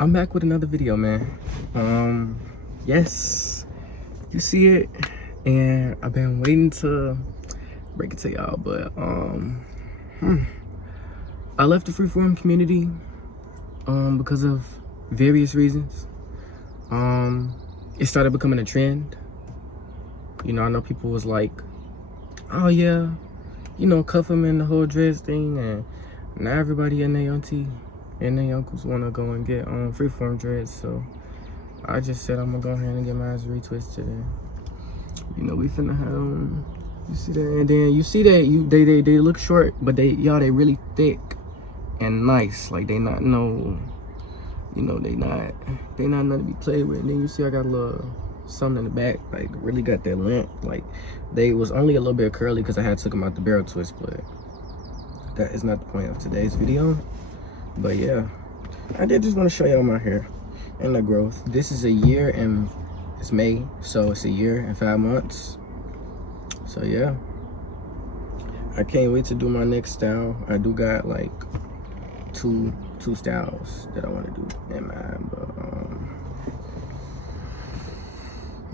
I'm back with another video, man. Yes, you see it, and I've been waiting to break it to y'all, but I left the freeform community because of various reasons. It started becoming a trend. You know, I know people was like, oh yeah, you know, cuff them in the whole dress thing, and now everybody and their auntie and their uncles want to go and get freeform dreads. So I just said I'm gonna go ahead and get my ass retwisted, and you know, we finna have you see that, and then you see that they look short, but they really thick and nice. Like they not no, you know, they not nothing to be played with. And then you see I got a little something in the back, like really got that length. Like they was only a little bit curly because I had took them out the barrel twist, but that is not the point of today's video. But yeah, I did just want to show y'all my hair and the growth. This is a year and it's May, so it's a year and 5 months. So yeah, I can't wait to do my next style. I do got like two styles that I want to do in mind, but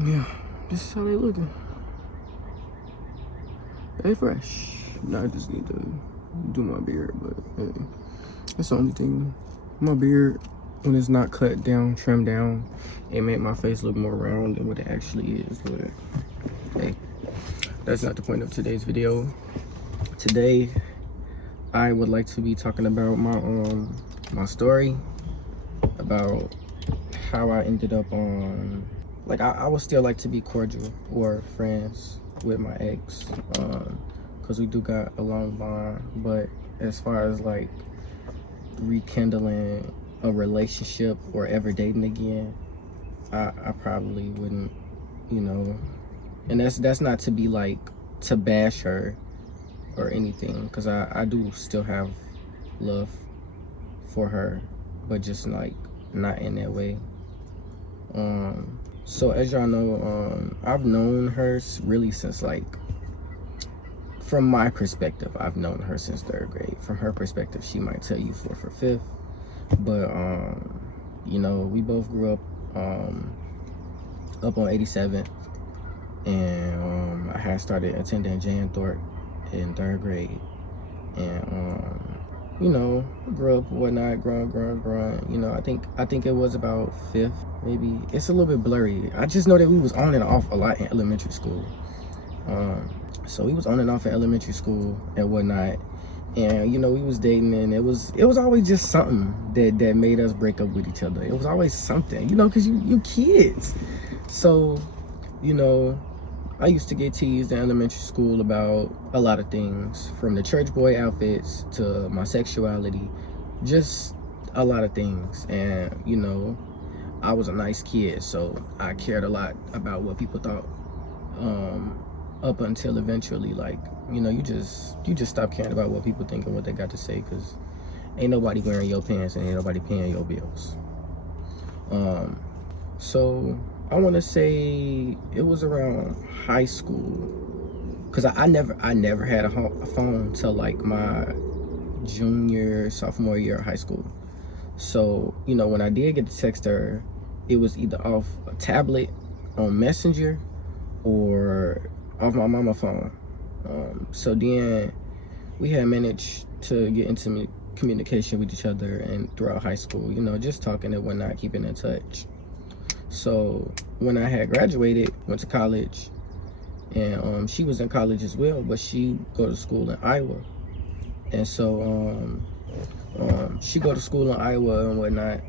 yeah, this is how they looking. They fresh. Now I just need to do my beard, but hey, that's the only thing. My beard, when it's not cut down, trimmed down, it made my face look more round than what it actually is. But hey, that's not the point of today's video. Today, I would like to be talking about my story, about how I ended up on, like I would still like to be cordial or friends with my ex, because we do got a long bond, but as far as like rekindling a relationship or ever dating again, I probably wouldn't, you know. And that's not to be like to bash her or anything, because I do still have love for her, but just like not in that way. So as y'all know, I've known her really since, like, from my perspective, I've known her since 3rd grade. From her perspective, she might tell you 4th or 5th. But you know, we both grew up on 87th, and I had started attending Jan Thorpe in 3rd grade, and you know, grew up, whatnot, growing. You know, I think it was about 5th, maybe. It's a little bit blurry. I just know that we was on and off a lot in elementary school. So we was on and off in elementary school and whatnot, and you know, we was dating, and it was always just something that made us break up with each other. It was always something, you know, because you kids. So, you know, I used to get teased in elementary school about a lot of things, from the church boy outfits to my sexuality, just a lot of things. And you know, I was a nice kid, so I cared a lot about what people thought, up until eventually, like, you know, you just stop caring about what people think and what they got to say, because ain't nobody wearing your pants and ain't nobody paying your bills. So I want to say it was around high school, because I never had a phone till like my sophomore year of high school. So, you know, when I did get to text her, it was either off a tablet on Messenger or off my mama phone. So then we had managed to get into communication with each other, and throughout high school, you know, just talking and whatnot, keeping in touch. So when I had graduated, went to college, and she was in college as well, but she go to school in Iowa. And so she go to school in Iowa and whatnot,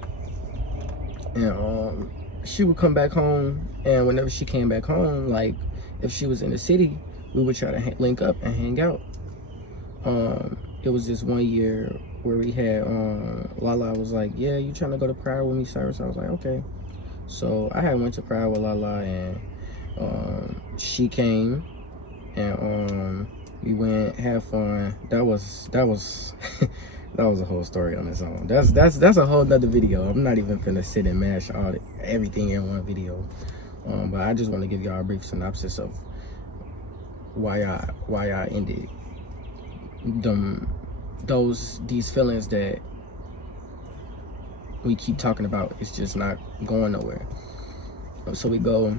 and she would come back home, and whenever she came back home, like if she was in the city, we would try to link up and hang out. It was this one year where we had Lala was like, yeah, you trying to go to Pride with me, Cyrus? I was like, okay. So I had went to Pride with Lala, and she came, and we went, had fun. That was that was a whole story on its own. That's a whole nother video. I'm not even finna sit and mash everything in one video. But I just want to give y'all a brief synopsis of why I ended these feelings that we keep talking about, it's just not going nowhere. So we go,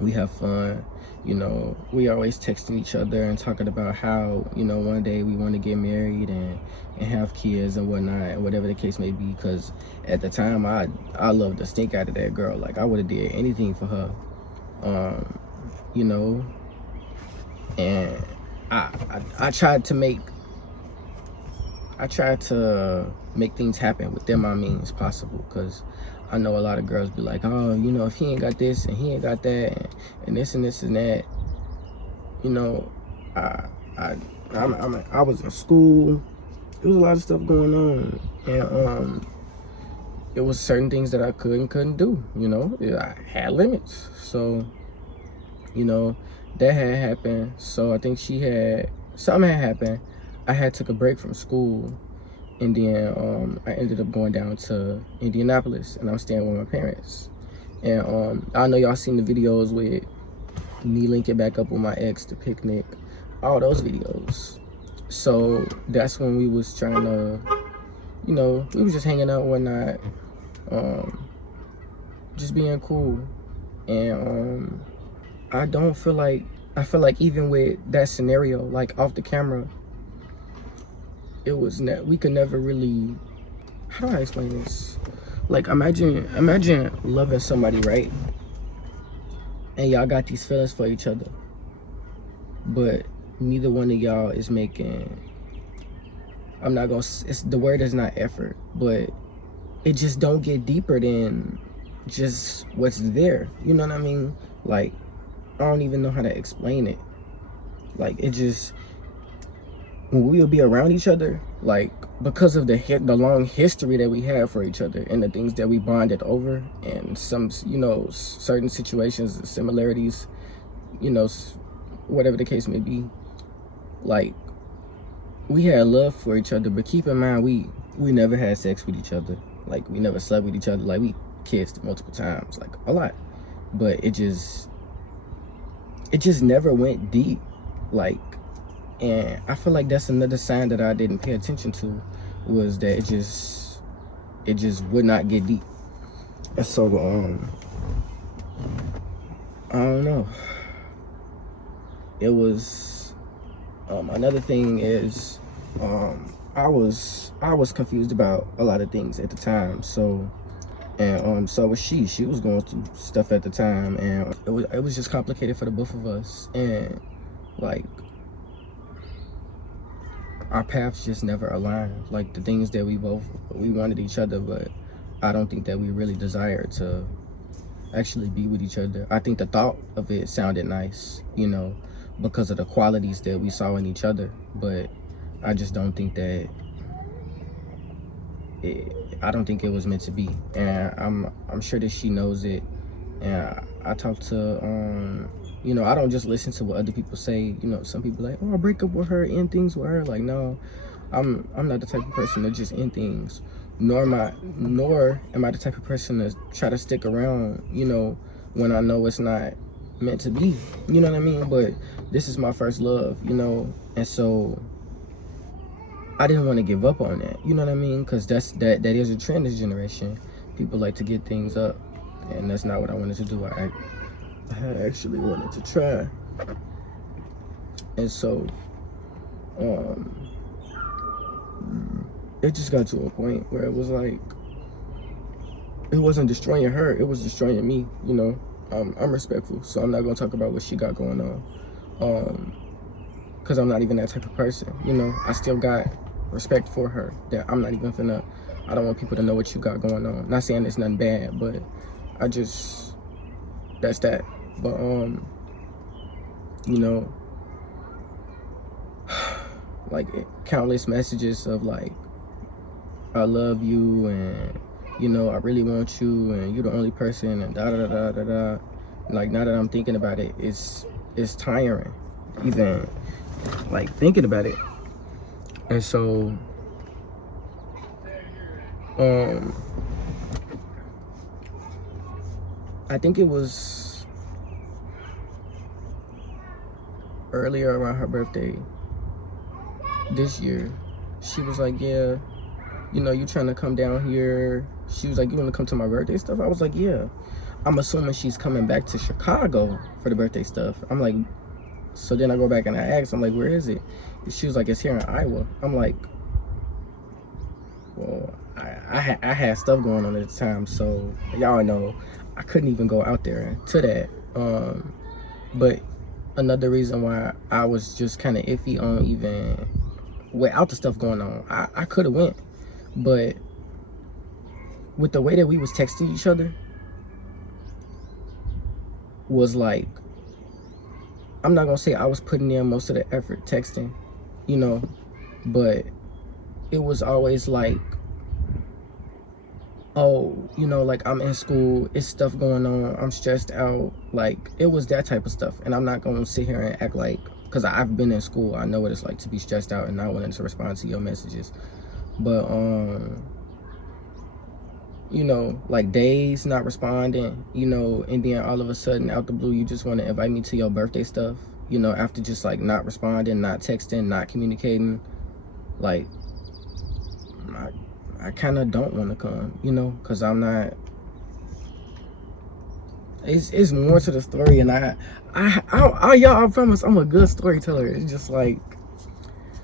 we have fun, you know, we always texting each other and talking about how, you know, one day we want to get married and have kids and whatnot, and whatever the case may be. Because at the time, I loved the stink out of that girl. Like, I would have did anything for her, you know. And I tried to make things happen within my means possible, because I know a lot of girls be like, oh, you know, if he ain't got this and he ain't got that and this and this and that, you know, I was in school. There was a lot of stuff going on, and it was certain things that I couldn't do. You know, I had limits, so you know that had happened. So I think something had happened. I had took a break from school. And then I ended up going down to Indianapolis, and I'm staying with my parents. And I know y'all seen the videos with me linking back up with my ex, the picnic, all those videos. So that's when we was trying to, you know, we was just hanging out and whatnot, just being cool. And I feel like even with that scenario, like off the camera, we could never really, how do I explain this? Like, imagine loving somebody, right? And y'all got these feelings for each other, but neither one of y'all is making, the word is not effort, but it just don't get deeper than just what's there. You know what I mean? Like, I don't even know how to explain it. Like, it just, when we will be around each other, like, because of the long history that we have for each other and the things that we bonded over, and some, you know, certain situations, similarities, you know, whatever the case may be, like, we had love for each other. But keep in mind, we never had sex with each other. Like, we never slept with each other. Like, we kissed multiple times, like a lot, but it just never went deep. Like, and I feel like that's another sign that I didn't pay attention to, was that it just would not get deep. And so I don't know. It was another thing is I was confused about a lot of things at the time. So so was she. She was going through stuff at the time, and it was just complicated for the both of us. And like, our paths just never aligned. Like, the things that we wanted each other, but I don't think that we really desired to actually be with each other. I think the thought of it sounded nice, you know, because of the qualities that we saw in each other, but I just don't think that I don't think it was meant to be. And I'm sure that she knows it. And I talk to you know, I don't just listen to what other people say. You know, some people like, oh, I'll break up with her, end things with her. Like, no, I'm not the type of person to just end things. Nor am I the type of person to try to stick around, you know, when I know it's not meant to be. You know what I mean? But this is my first love, you know, and so I didn't want to give up on that. You know what I mean? Because that is a trend this generation. People like to get things up, and that's not what I wanted to do. I actually wanted to try. And so it just got to a point where it was like, it wasn't destroying her, it was destroying me. You know, I'm respectful, so I'm not gonna talk about what she got going on, because I'm not even that type of person. You know, I still got respect for her, that I'm not even finna, I don't want people to know what you got going on. Not saying it's nothing bad, but that's that. But you know, like, countless messages of like, I love you, and you know, I really want you, and you're the only person, and da da da da da. Like, now that I'm thinking about it, it's tiring, even like thinking about it. And so I think it was earlier around her birthday this year, she was like, yeah, you know, you trying to come down here She was like, you want to come to my birthday stuff? I was like, yeah. I'm assuming she's coming back to Chicago for the birthday stuff. I'm like, so then I go back and I ask, I'm like, where is it? And she was like, it's here in Iowa. I'm like, well, I had stuff going on at the time, so y'all know I couldn't even go out there to that. But another reason why I was just kind of iffy on even without the stuff going on, I could have went, but with the way that we was texting each other was like, I'm not gonna say I was putting in most of the effort texting, you know, but it was always like, oh, you know, like I'm in school, it's stuff going on, I'm stressed out. Like, it was that type of stuff. And I'm not gonna sit here and act like, because I've been in school, I know what it's like to be stressed out and not wanting to respond to your messages. But you know, like days not responding, you know, and then all of a sudden out the blue you just want to invite me to your birthday stuff, you know, after just like not responding, not texting, not communicating. Like, I kind of don't want to come, you know, because I'm not, it's more to the story. And y'all, I promise I'm a good storyteller. It's just like,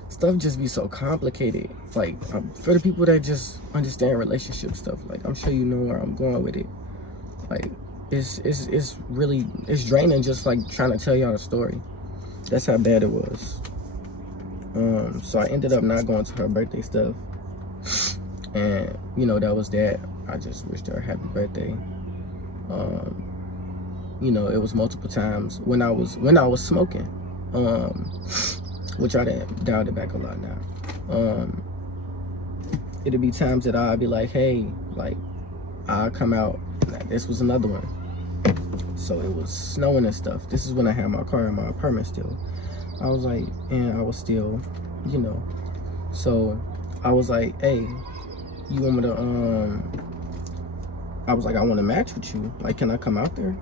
stuff just be so complicated. Like, for the people that just understand relationship stuff, like, I'm sure you know where I'm going with it. Like, it's really, it's draining just like trying to tell y'all the story. That's how bad it was. So I ended up not going to her birthday stuff. And, you know, that was that. I just wished her a happy birthday. You know, it was multiple times when I was smoking, which I didn't dialed it back a lot now. It'd be times that I'd be like, hey, like, I'll come out. This was another one. So it was snowing and stuff. This is when I had my car and my apartment still. I was like, and I was still, you know. So I was like, hey, you want me to, I was like, I want to match with you. Like, can I come out there?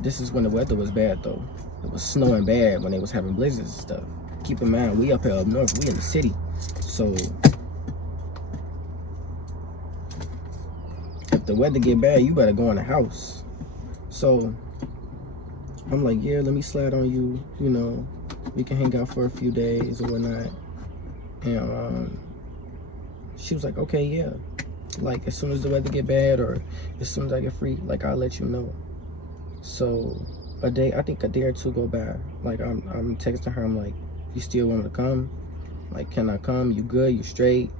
This is when the weather was bad, though. It was snowing bad when they was having blizzards and stuff. Keep in mind, we up here up north, we in the city. So if the weather get bad, you better go in the house. So I'm like, yeah, let me slide on you. You know, we can hang out for a few days or whatnot. And she was like, okay, yeah. Like, as soon as the weather get bad or as soon as I get free, like, I'll let you know. So I think a day or two go by. Like, I'm texting her. I'm like, you still want to come? Like, can I come? You good? You straight?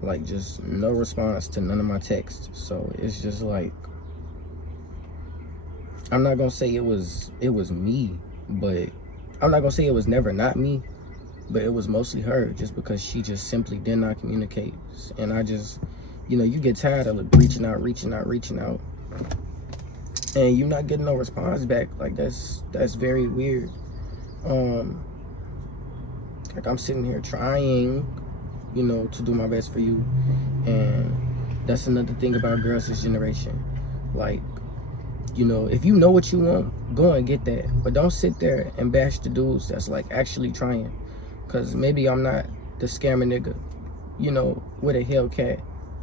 Like, just no response to none of my texts. So it's just like, I'm not gonna say it was me, but I'm not gonna say it was never not me, but it was mostly her, just because she just simply did not communicate. And I just, you know, you get tired of like reaching out, and you're not getting no response back. Like, that's very weird. Like, I'm sitting here trying, you know, to do my best for you. And that's another thing about girls this generation. Like, you know, if you know what you want, go and get that. But don't sit there and bash the dudes that's like actually trying. Cause maybe I'm not the scammer nigga, you know, with a Hellcat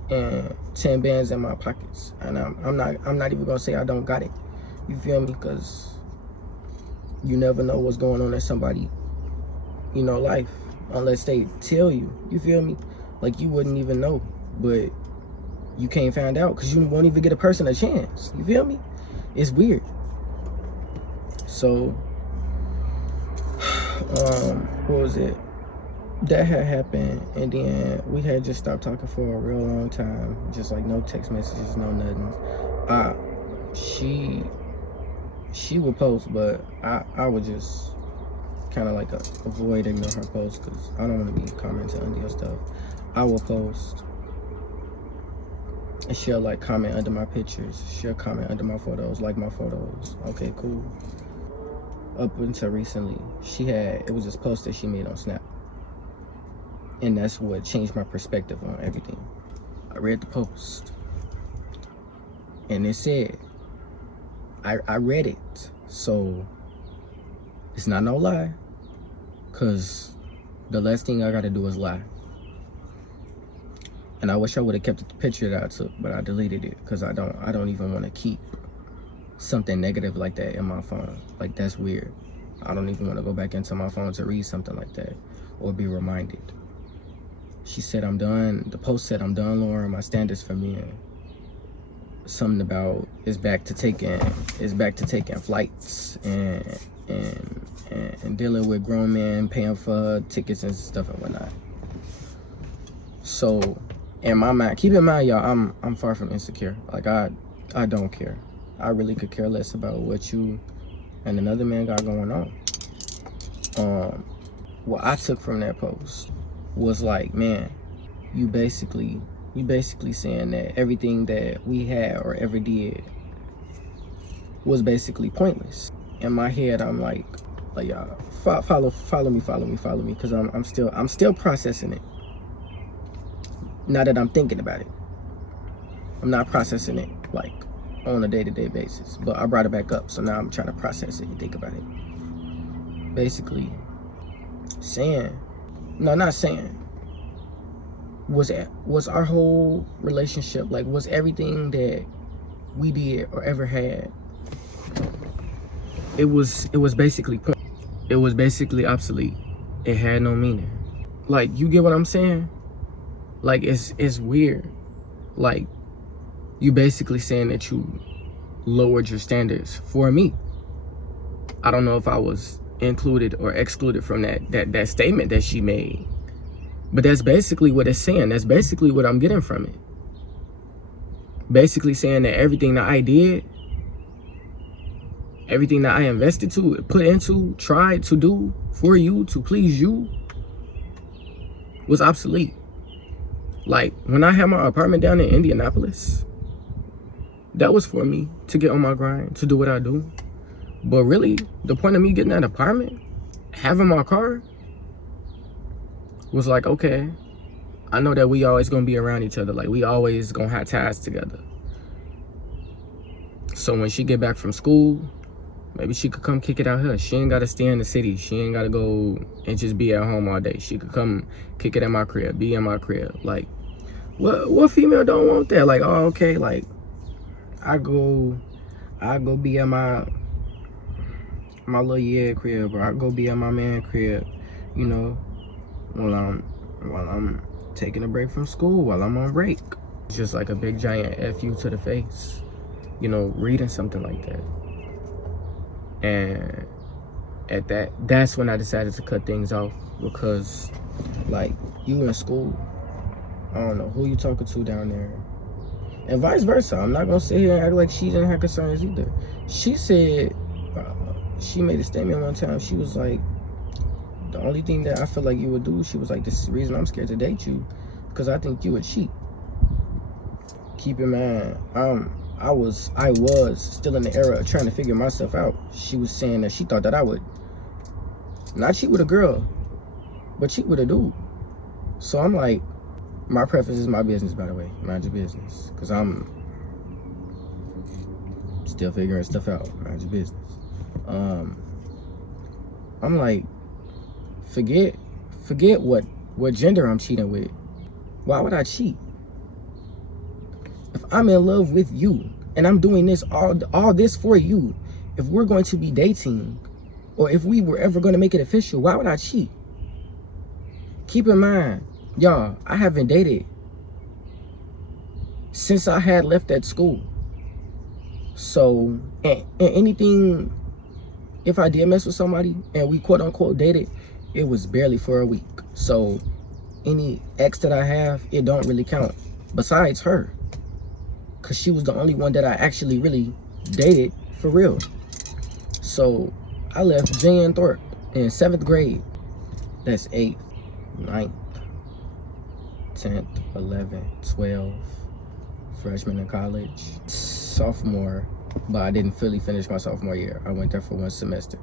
and 10 bands in my pockets. And I'm not even gonna say I don't got it. You feel me? Cause you never know what's going on in somebody, you know, life, unless they tell you. You feel me? Like, you wouldn't even know, but you can't find out because you won't even get a person a chance. You feel me? It's weird. So, what was it? That had happened, and then we had just stopped talking for a real long time. Just like no text messages, no nothing. She would post, but I would just kind of like avoid ignore her posts because I don't want to be commenting under your stuff. I will post, and she'll like comment under my pictures. She'll comment under my photos, like my photos. Okay, cool. Up until recently, it was this post that she made on Snap. And that's what changed my perspective on everything. I read the post. And it said, I read it. So it's not no lie. Cause the last thing I gotta do is lie. And I wish I would have kept the picture that I took, but I deleted it because I don't even want to keep something negative like that in my phone. Like, that's weird. I don't even want to go back into my phone to read something like that or be reminded. She said, I'm done. The post said, I'm done lowering my standards for men. Something about it's back to taking flights and dealing with grown men, paying for tickets and stuff and whatnot. So in my mind, keep in mind, y'all, I'm far from insecure. Like, I don't care. I really could care less about what you and another man got going on. What I took from that post was like, man, you basically saying that everything that we had or ever did was basically pointless. In my head, I'm like y'all, follow me, because I'm still processing it. Now that I'm thinking about it, I'm not processing it like on a day-to-day basis, but I brought it back up, so now I'm trying to process it and think about it. Basically saying, no, not saying, was our whole relationship, like, was everything that we did or ever had, it was basically obsolete. It had no meaning. Like, you get what I'm saying? Like, it's weird. Like, you basically saying that you lowered your standards for me. I don't know if I was included or excluded from that statement that she made, but that's basically what it's saying. That's basically what I'm getting from it. Basically saying that everything that I did, everything that I invested to, put into, tried to do for you, to please you, was obsolete. Like, when I had my apartment down in Indianapolis, that was for me to get on my grind, to do what I do. But really, the point of me getting that apartment, having my car, was like, okay, I know that we always gonna be around each other. Like, we always gonna have ties together. So when she get back from school, maybe she could come kick it out here. She ain't gotta stay in the city. She ain't gotta go and just be at home all day. She could come kick it at my crib, be in my crib. Like, what female don't want that? Like, oh, okay, like, I go be at my little crib, or I go be at my man crib, you know, while I'm taking a break from school, while I'm on break. It's just like a big giant F you to the face, you know, reading something like that. And that's when I decided to cut things off, because, like, you in school, I don't know who you talking to down there, and vice versa. I'm not gonna sit here and act like she didn't have concerns either. She said, she made a statement one time. She was like, the only thing that I feel like you would do, she was like, this is the reason I'm scared to date you, because I think you would cheat. Keep in mind, I was still in the era of trying to figure myself out. She was saying that she thought that I would not cheat with a girl, but cheat with a dude. So I'm like, my preference is my business, by the way. Mind your business, because I'm still figuring stuff out. Mind your business. I'm like, forget what gender I'm cheating with. Why would I cheat? If I'm in love with you and I'm doing this all this for you, if we're going to be dating, or if we were ever going to make it official, why would I cheat? Keep in mind, y'all, I haven't dated since I had left that school. So, and anything, if I did mess with somebody and we quote unquote dated, it was barely for a week. So any ex that I have, it don't really count, besides her, because she was the only one that I actually really dated for real. So I left Jan Thorpe in 7th grade. That's 8th, 9th, 10th, 11th, 12th, freshman in college, sophomore, but I didn't fully finish my sophomore year. I went there for 1 semester.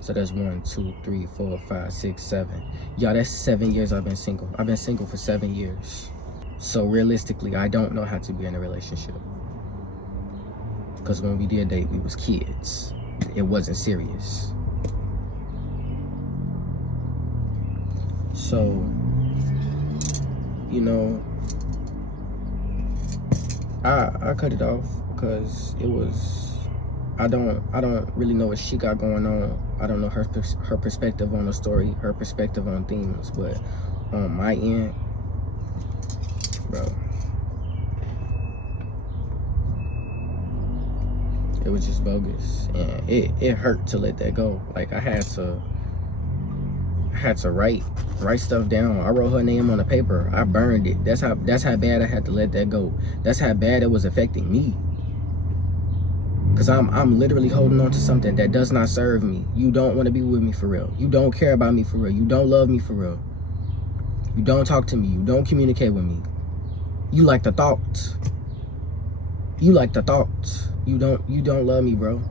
So that's 1, 2, 3, 4, 5, 6, 7. Y'all, that's 7 years I've been single. I've been single for 7 years. So realistically, I don't know how to be in a relationship, because when we did date, we was kids. It wasn't serious. So, you know, I cut it off because it was, I don't really know what she got going on. I don't know her perspective on the story, her perspective on things, but on my end, bro, it was just bogus, and it hurt to let that go. Like I had to write stuff down. I wrote her name on the paper. I burned it. That's how bad I had to let that go. That's how bad it was affecting me. Cause I'm literally holding on to something that does not serve me. You don't want to be with me for real. You don't care about me for real. You don't love me for real. You don't talk to me. You don't communicate with me. You like the thoughts. You like the thoughts. You don't love me, bro.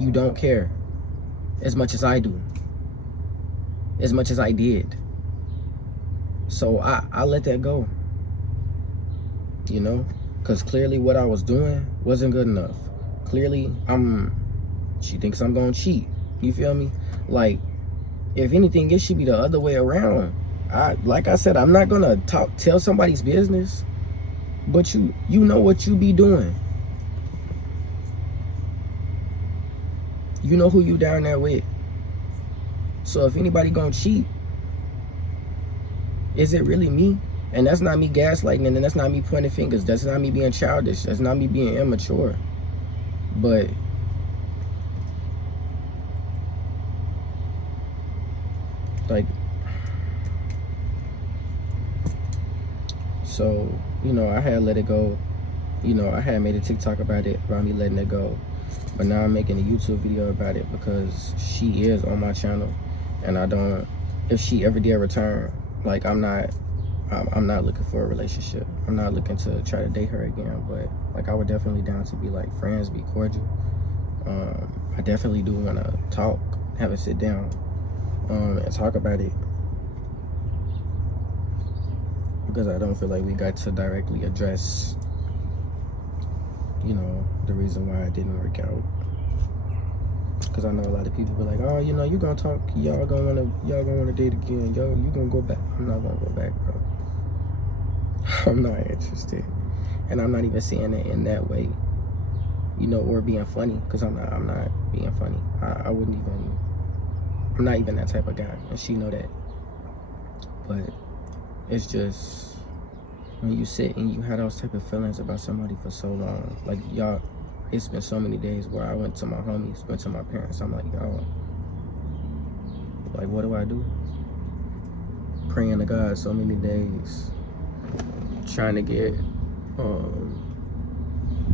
You don't care as much as I do. As much as I did. So I let that go. You know? Cause clearly what I was doing wasn't good enough. Clearly she thinks I'm gonna cheat. You feel me? Like, if anything, it should be the other way around. Like I said, I'm not gonna tell somebody's business, but you know what you be doing. You know who you down there with. So if anybody gonna cheat, is it really me? And that's not me gaslighting, and that's not me pointing fingers. That's not me being childish. That's not me being immature. But like, so, you know, I had let it go. You know, I had made a TikTok about it, about me letting it go. But now I'm making a YouTube video about it because she is on my channel. And I don't, if she ever did return, like I'm not looking for a relationship. I'm not looking to try to date her again. But like, I would definitely down to be like friends, be cordial. I definitely do want to talk, have a sit down, and talk about it. Because I don't feel like we got to directly address, you know, the reason why it didn't work out. Because I know a lot of people be like, oh, you know, you gonna talk, y'all gonna wanna date again, yo, you gonna go back. I'm not gonna go back, bro. I'm not interested, and I'm not even saying it in that way, you know, or being funny. Because I'm not being funny. I wouldn't even. I'm not even that type of guy, and she know that. But it's just when you sit and you have those type of feelings about somebody for so long, like y'all. It's been so many days where I went to my homies, went to my parents. I'm like, yo, like, what do I do? Praying to God so many days, trying to get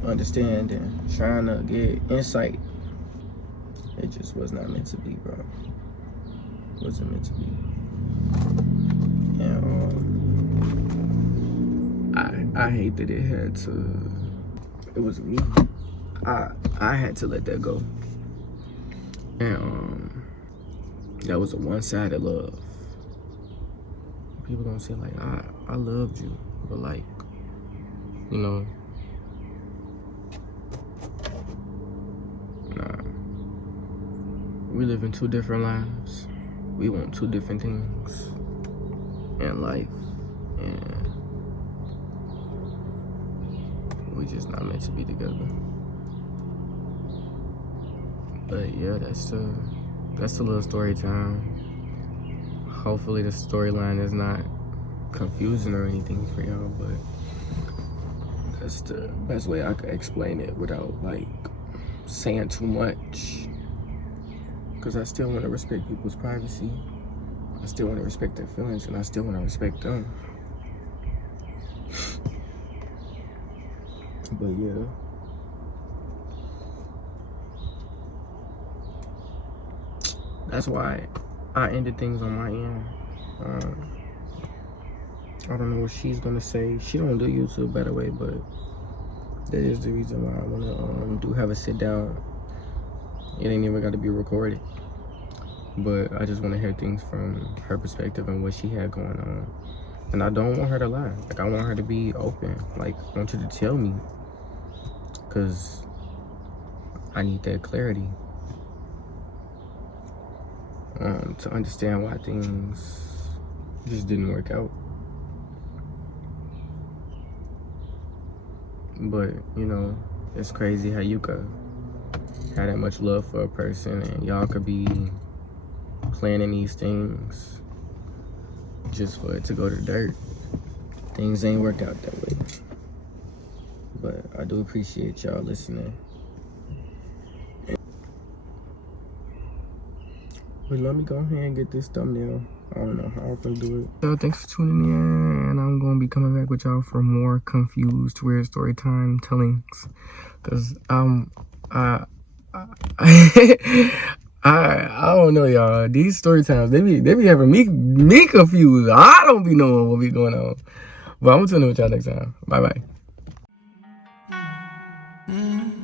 understanding, trying to get insight. It just was not meant to be, bro. It wasn't meant to be. And I hate that it had to. It was me. I had to let that go. And that was a one-sided love. People gonna say like, I loved you, but like, you know, nah. We live in two different lives. We want two different things in life, and we just not meant to be together. But yeah, that's the little story time. Hopefully the storyline is not confusing or anything for y'all, but that's the best way I could explain it without like saying too much. Because I still want to respect people's privacy. I still want to respect their feelings, and I still want to respect them. But yeah. That's why I ended things on my end. I don't know what she's gonna say. She don't do YouTube, by the way, but that is the reason why I wanna have a sit down. It ain't even got to be recorded, but I just want to hear things from her perspective and what she had going on. And I don't want her to lie. Like, I want her to be open. Like, I want you to tell me, because I need that clarity. To understand why things just didn't work out. But, you know, it's crazy how you could have that much love for a person and y'all could be planning these things just for it to go to dirt. Things ain't work out that way. But I do appreciate y'all listening. But let me go ahead and get this thumbnail. I don't know how I'm gonna do it. So thanks for tuning in, and I'm gonna be coming back with y'all for more confused weird story time tellings. Cause I I don't know, y'all. These story times they be having me confused. I don't be knowing what be going on. But I'm gonna tune in with y'all next time. Bye bye.